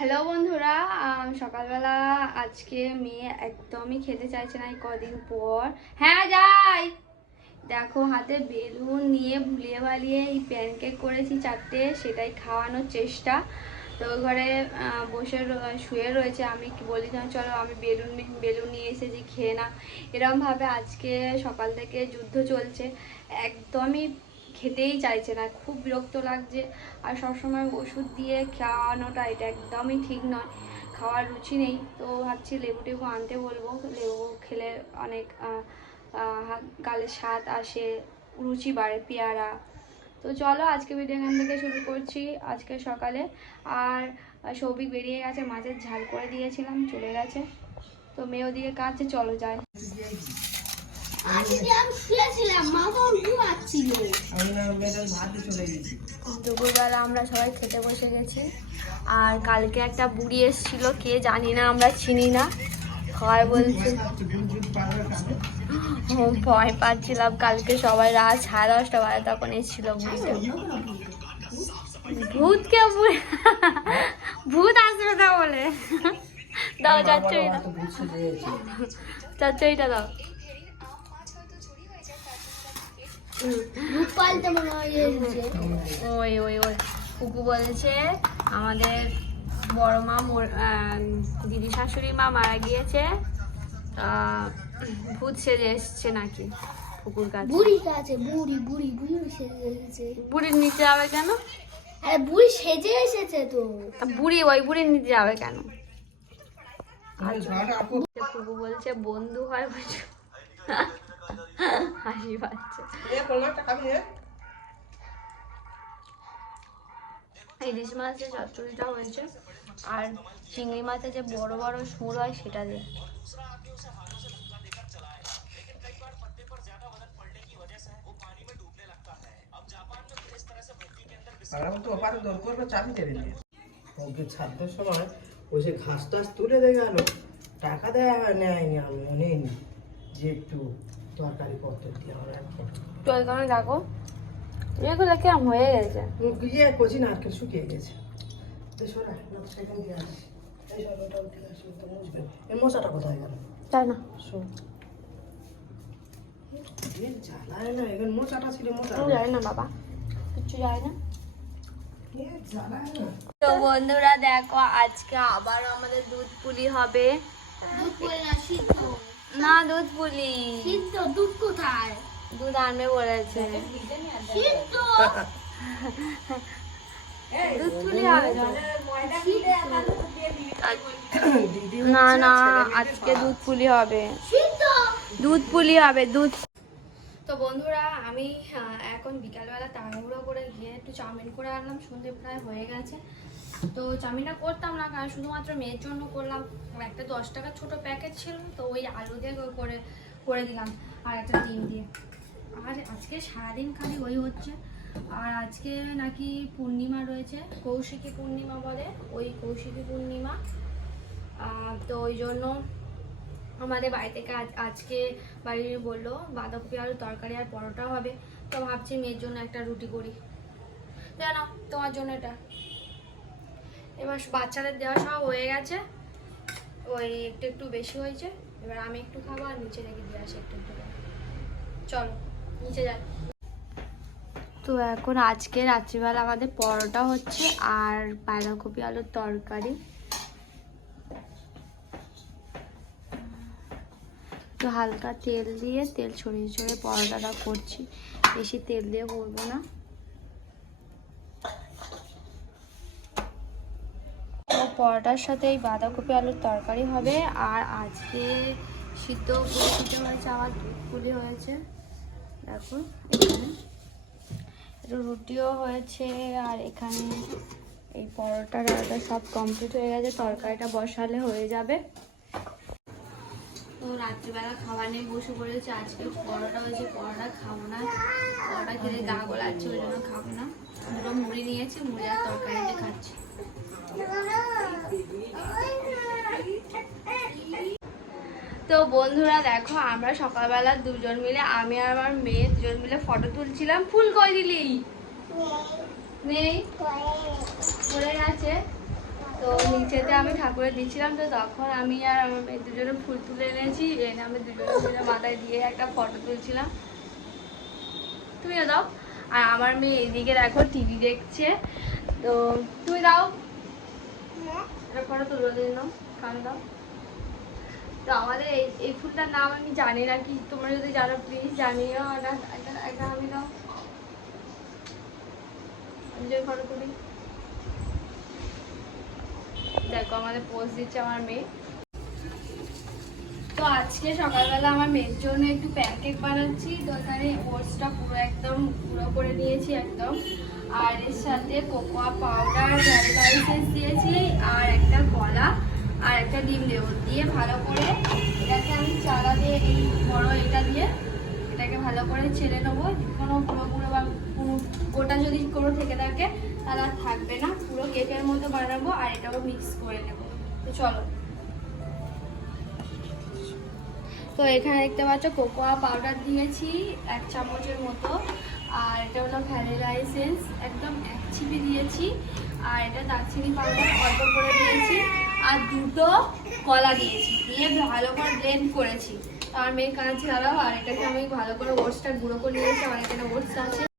Hello বন্ধুরা। সকালবেলা আজকে মেয়ে একদমই খেতে চাইছে না এই কদিন পর। হ্যাঁ যাই। দেখো, হাতে বেলুন নিয়ে ভুলিয়ে ভালিয়ে এই প্যানকেক করেছি চারটে, সেটাই খাওয়ানোর চেষ্টা। তো ঘরে বসে শুয়ে রয়েছে। আমি কি বলি যে চলো, আমি বেলুন বেলুন নিয়ে এসেছি, খেয়ে না এরমভাবে আজকে সকাল থেকে যুদ্ধ চলছে। একদমই খেতেই চাইছে না, খুব বিরক্ত লাগছে। আর সবসময় ওষুধ দিয়ে খাওয়ানোটা এটা একদমই ঠিক নয়, খাওয়ার রুচি নেই। তো ভাবছি লেবু টেবু আনতে বলব, লেবু খেলে অনেক গালের স্বাদ আসে, রুচি বাড়ে, পেয়ারা। তো চলো আজকে ভিডিও এখান থেকে শুরু করছি, আজকে সকালে। আর সৌভিক বেরিয়ে গেছে, মাছের ঝাল করে দিয়েছিলাম, চলে গেছে। তো মেয়ে ওদিকে কাছে চলো যাই। দুপুরবেলা আমরা সবাই খেতে বসে গেছি। আর কালকে একটা বুড়ি এসেছিল কে জানি না আমরা চিনি না। খাওয়ার বলছে ভয় পাচ্ছিলাম কালকে সবাই রাত সাড়ে দশটা বাজে তখন এসেছিল বুড়িটা ভূত কে ভূত আসবে না বলে। দাও চাচ্চইটা চাচ্চইটা দাও। ওই ওই ওই। কুকু বলছে আমাদের বড় মা মোর- দিদি শাশুড়ি মা মারা গিয়েছে। তা ভূত সেজে এসছে নাকি পুকুর কাছে? বুড়ি আছে বুড়ি বুড়ি বুড়ি সেজে এসেছে। বুড়ির নিচে যাবে কেন? আরে বুড়ি সেজে এসেছে তো। তা বুড়ি ওই বুড়ির নিচে যাবে কেন? কুকু বলছে বন্ধু হয় হাসি পাচ্ছে। ইলিশ মাছের চচ্চড়িটা হয়েছে আর চিংড়ি মাছের যে বড় বড় সুর হয় সেটা দিয়ে ওকে ছাড়তে সময় ওই সে ঘাস টাস তুলে দিয়ে গেল টাকা দেওয়া নেয়নি আমি মনেই নি যে একটু তরকারি করতে দিয়ে আমার তো এখানে দেখো এগুলো কেমন হয়ে গেছে। ইয়ে কচি নারকেল শুকিয়ে গেছে। এই সরা না সেখানে দিয়ে আসি। এই সরা উঠে আসি তো মুছবে। এই মশাটা কোথায় গেল? তাই না। শোন জ্বালায় না এখানে মোচাটা ছিল মোচা আমি না বাবা। কিছু জানি না। এ জ্বালায় না। তো বন্ধুরা দেখো আজকে আবার আমাদের দুধ পুলি হবে। দুধ করে না না দুধ পুলি। সিদ্ধ দুধ কোথায়? দুধ আনবে বলেছে। সিদ্ধ! দুধ পুলি হবে না না আজকে দুধ পুলি হবে। দুধ পুলি হবে দুধ তো বন্ধুরা, আমি এখন বিকালবেলা তাড়াহুড়ো করে গিয়ে একটু চাউমিন করে আনলাম, সন্ধে প্রায় হয়ে গেছে। তো চাউমিনটা করতাম না, কারণ শুধুমাত্র মেয়ের জন্য করলাম। একটা দশ টাকার ছোট প্যাকেট ছিল, তো ওই আলু দিয়ে করে করে দিলাম, আর একটা ডিম দিয়ে। আর আজকে সারাদিন খালি ওই হচ্ছে। আর আজকে নাকি পূর্ণিমা রয়েছে, কৌশিকী পূর্ণিমা বলে, ওই কৌশিকী পূর্ণিমা। তো ওই জন্য আমাদের বাড়ি থেকে আজ- আজকে বাড়ির বলল, বাঁধাকপি আলু তরকারি আর পরোটা হবে। তো ভাবছি মেয়ের জন্য একটা রুটি করি। জানো, তোমার জন্য এটা। এবার বাচ্চাদের দেওয়া সব হয়ে গেছে। ওই একটু একটু বেশি হয়েছে। এবার আমি একটু খাব আর নিচে রেখে দিয়ে আসি একটু একটু চলো, নিচে যাই। তো এখন আজকে রাত্রিবেলা আমাদের পরোটা হচ্ছে আর বাঁধাকপি আলুর তরকারি। একটু হালকা তেল দিয়ে, তেল ছড়িয়ে ছড়িয়ে পরোটাটা করছি। বেশি তেল দিয়ে করব না। পরোটার সাথে এই বাঁধাকপি আলুর তরকারি হবে। আর আজকে সিদ্ধ পুলি হয়েছে আমার দুধ পুলি হয়েছে। দেখো এখানে। রুটিও হয়েছে আর এখানে এই আলাদা সব কমপ্লিট হয়ে গেছে। তরকারিটা বসালে হয়ে যাবে। রাত্রিবেলা খাবার নিয়ে বসে পড়েছে। আজকে পরোটা হয়েছে পরোটা খাব না। পরোটা খেলে গা গোলাচ্ছে ওই জন্য খাব না। দুটো মুড়ি নিয়েছি মুড়ি আর তরকারিতে খাচ্ছি। তো বন্ধুরা দেখো আমরা সকালবেলা দুজন মিলে আমি আর আমার মেয়ে দুজন মিলে ফটো তুলছিলাম। ফুল কই দিলি? নেই। পড়ে গেছে। তো নিচেতে আমি ঠাকুরের দিচ্ছিলাম তো তখন আমি আর আমার মেয়ে দুজনে ফুল তুলে এনেছি। এনে আমি দুজনে মিলে মাথায় দিয়ে একটা ফটো তুলছিলাম। তুমিও দাও। আর আমার মেয়ে এদিকে দেখো টিভি দেখছে। তো তুমি দাও। ফটো তুলে দিয়ে নাও কান দাও। তো আমাদের এই ফুলটার নাম আমি জানি না কি। তোমরা যদি জানো প্লিজ জানিও। এটা একটা আমি দাও। আমি ফটো তুলি। দেখো, আমাদের পোস্ট দিচ্ছে আমার মেয়ে। তো আজকে সকালবেলা আমার মেয়ের জন্য একটু প্যানকেক বানাচ্ছি। তো এখানে ওটসটা পুরো একদম পুরো করে নিয়েছি একদম। আর এর সাথে কোকোয়া পাউডার ভ্যানিলা এসেন্স দিয়েছি, আর একটা কলা, আর একটা ডিম দেবো। দিয়ে ভালো করে এটাকে আমি চালা দিয়ে, এই বড় এটা দিয়ে এটাকে ভালো করে ছেড়ে নেব। কোনো পুরো পুরো বা গোটা যদি কোনো থেকে থাকে, তাহলে আর থাকবে না। পুরো কেকের মতো বানাবো আর এটাও মিক্স করে নেব। তো চলো। তো এখানে দেখতে পাচ্ছ, কোকোয়া পাউডার দিয়েছি এক চামচের মতো। আর এটা হলো ভ্যানিলা এসেন্স একদম এক ছিপি দিয়েছি। আর এটা দারচিনি পাউডার অল্প করে দিয়েছি। আর দুটো কলা দিয়েছি। দিয়ে ভালো করে ব্লেন্ড করেছি। আমার মেয়ে কাঁচি ছাড়াও আর এটাকে আমি ভালো করে ওটসটা গুঁড়ো করে নিয়েছি আমার এখানে ওটস আছে।